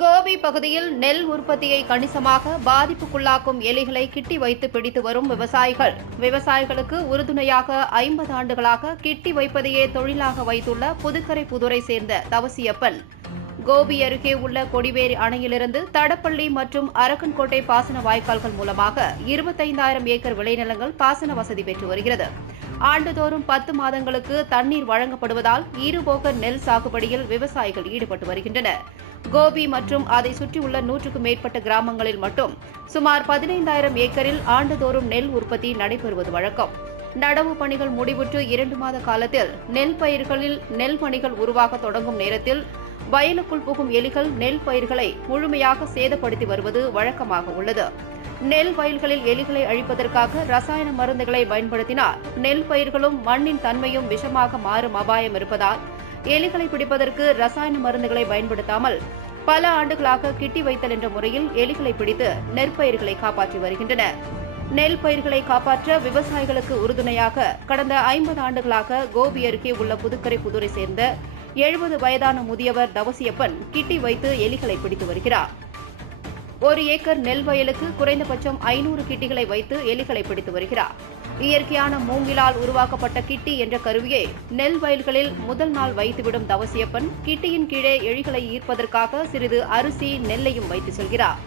கோபி பகுதியில் நெல் உற்பத்தியை கணிசமாக பாதிப்புக்குள்ளாக்கும் எலிகளை கிட்டி வைத்து பிடித்து வரும் விவசாயிகளுக்கு உறுதுணையாக 50 ஆண்டுகளாக கிட்டி வைப்பதையே தொழிலாக வைத்துள்ள புதுக்கரை சேர்ந்த தவசியப்பன் கோபி அருகே உள்ள கொடிவேரி அணையிலிருந்து தடப்பள்ளி மற்றும் அரக்கன்கோட்டை பாசன வாய்க்கால்கள் மூலமாக 25,000 ஏக்கர் விளைநிலங்கள் பாசன வசதி பெற்று வருகிறது. ஆண்டுதோறும் 10 மாதங்களுக்கு தண்ணீர் வழங்கப்படுவதால் இருபோக நெல் சாகுபடியில் விவசாயிகள் ஈடுபட்டு வருகின்றனர். கோபி மற்றும் அதை சுற்றியுள்ள 100க்கும் மேற்பட்ட கிராமங்களில் மட்டும் சுமார் 15,000 ஏக்கரில் ஆண்டுதோறும் நெல் உற்பத்தி நடைபெறுவது வழக்கம். நடவு பணிகள் முடிவுற்று 2 மாத காலத்தில் நெல் பயிர்களில் நெல் மணிகள் உருவாக தொடங்கும் நேரத்தில் வயலுக்குள் புகும் எலிகள் நெல் பயிர்களை முழுமையாக சேதப்படுத்தி வருவது வழக்கமாக உள்ளது. நெல் வயல்களில் எலிகளை அழிப்பதற்காக ரசாயன மருந்துகளை பயன்படுத்தினால் நெல் பயிர்களும் மண்ணின் தன்மையும் விஷமாக மாறும் அபாயம் இருப்பதால் எலிகளை பிடிப்பதற்கு ரசாயன மருந்துகளை பயன்படுத்தாமல் பல ஆண்டுகளாக கிட்டி வைத்தல் என்ற முறையில் எலிகளை பிடித்து நெற்பயிர்களை காப்பாற்றி வருகின்றனர். நெல் பயிர்களை காப்பாற்ற விவசாயிகளுக்கு உறுதுணையாக கடந்த 50 ஆண்டுகளாக கோபி அருகே உள்ள புதுக்கரை சேர்ந்த 70 வயதான முதியவர் தவசியப்பன் கிட்டி வைத்து எலிகளை பிடித்து வருகிறார். 1 ஏக்கர் நெல் வயலுக்கு குறைந்தபட்சம் 500 கிட்டிகளை வைத்து எலிகளை பிடித்து வருகிறார். இயற்கையான மூங்கிலால் உருவாக்கப்பட்ட கிட்டி என்ற கருவியை நெல் வயல்களில் முதல் நாள் வைத்துவிடும் தவசியப்பன் கிட்டியின் கீழே எலிகளை ஈர்ப்பதற்காக சிறிது அரிசி நெல்லையும் வைத்து செல்கிறார்.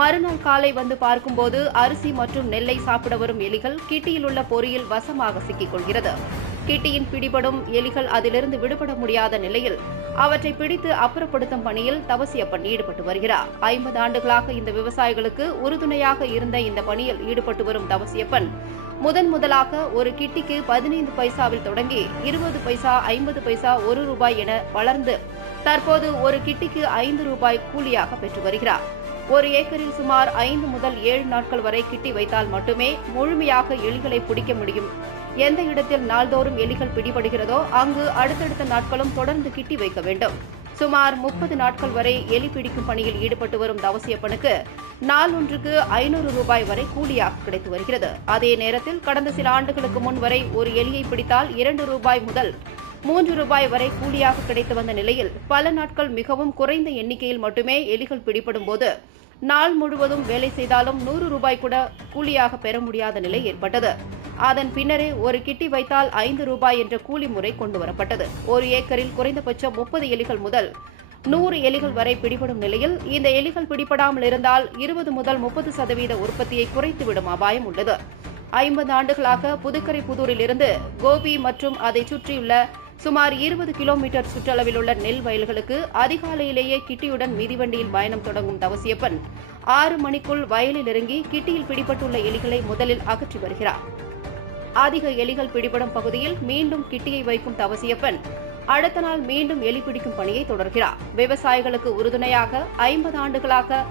மறுநாள் காலை வந்து பார்க்கும்போது அரிசி மற்றும் நெல்லை சாப்பிட வரும் எலிகள் கிட்டியில் உள்ள பொறியில் வசமாக சிக்கிக் கொள்கிறது. கிட்டியின் பிடிபடும் எலிகள் அதிலிருந்து விடுபட முடியாத நிலையில் அவற்றை பிடித்து அப்புறப்படுத்தும் பணியில் தவசியப்பன் ஈடுபட்டு வருகிறார். 50 ஆண்டுகளாக இந்த விவசாயிகளுக்கு உறுதுணையாக இருந்த இந்த பணியில் ஈடுபட்டு வரும் தவசியப்பன் முதலாக ஒரு கிட்டிக்கு 15 பைசாவில் தொடங்கி 20 பைசா, 50 பைசா, 1 ரூபாய் என வளர்ந்து தற்போது ஒரு கிட்டிக்கு 5 ரூபாய் கூலியாக பெற்று வருகிறார். 1 ஏக்கரில் சுமார் 5 முதல் 7 நாட்கள் வரை கிட்டி வைத்தால் மட்டுமே முழுமையாக எலிகளை பிடிக்க முடியும். எந்த இடத்தில் நாள்தோறும் எலிகள் பிடிபடுகிறதோ அங்கு அடுத்தடுத்த நாட்களும் தொடர்ந்து கிட்டி வைக்க வேண்டும். சுமார் 30 நாட்கள் வரை எலி பிடிக்கும் பணியில் ஈடுபட்டு வரும் தவசியப்பனுக்கு நாள் ஒன்றுக்கு 500 ரூபாய் வரை கூலியாக கிடைத்து வருகிறது. அதே நேரத்தில் கடந்த சில ஆண்டுகளுக்கு முன் வரை ஒரு எலியை பிடித்தால் 2 ரூபாய் முதல் 3 ரூபாய் வரை கூலியாக கிடைத்து வந்த நிலையில் பல நாட்கள் மிகவும் குறைந்த எண்ணிக்கையில் மட்டுமே எலிகள் பிடிபடும் போது நாள் முழுவதும் வேலை செய்தாலும் 100 ரூபாய் கூட கூலியாக பெற முடியாத நிலை ஏற்பட்டது. அதன் பின்னரே ஒரு கிட்டி வைத்தால் 5 ரூபாய் என்ற கூலி முறை கொண்டுவரப்பட்டது. 1 ஏக்கரில் குறைந்தபட்சம் 30 எலிகள் முதல் 100 எலிகள் வரை பிடிபடும் நிலையில் இந்த எலிகள் பிடிபடாமல் இருந்தால் 20 முதல் 30% உற்பத்தியை குறைத்துவிடும் அபாயம் உள்ளது. 50 ஆண்டுகளாக புதுக்கரை கோபி மற்றும் அதை சுற்றியுள்ள சுமார் 20 கிலோமீட்டர் சுற்றளவில் உள்ள நெல் வயல்களுக்கு அதிகாலையிலேயே கிட்டியுடன் மிதிவண்டியில் பயணம் தொடங்கும் தவசியப்பன் 6 மணிக்குள் வயலில் இறங்கி கிட்டியில் பிடிபட்டுள்ள எலிகளை முதலில் அகற்றி வருகிறார். அதிக எலிகள் பிடிபடும் பகுதியில் மீண்டும் கிட்டியை வைக்கும் தவசியப்பன் அடுத்த நாள் மீண்டும் எலி பிடிக்கும் பணியை தொடர்கிறார். விவசாயிகளுக்கு உறுதுணையாக 50 ஆண்டுகளாக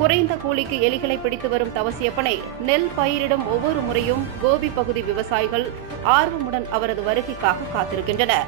குறைந்த கூலிக்கு எலிகளை பிடித்து வரும் தவசியப்பனை நெல் பயிரிடும் ஒவ்வொரு முறையும் கோபி பகுதி விவசாயிகள் ஆர்வமுடன் அவரது வருகைக்காக காத்திருக்கின்றனர்.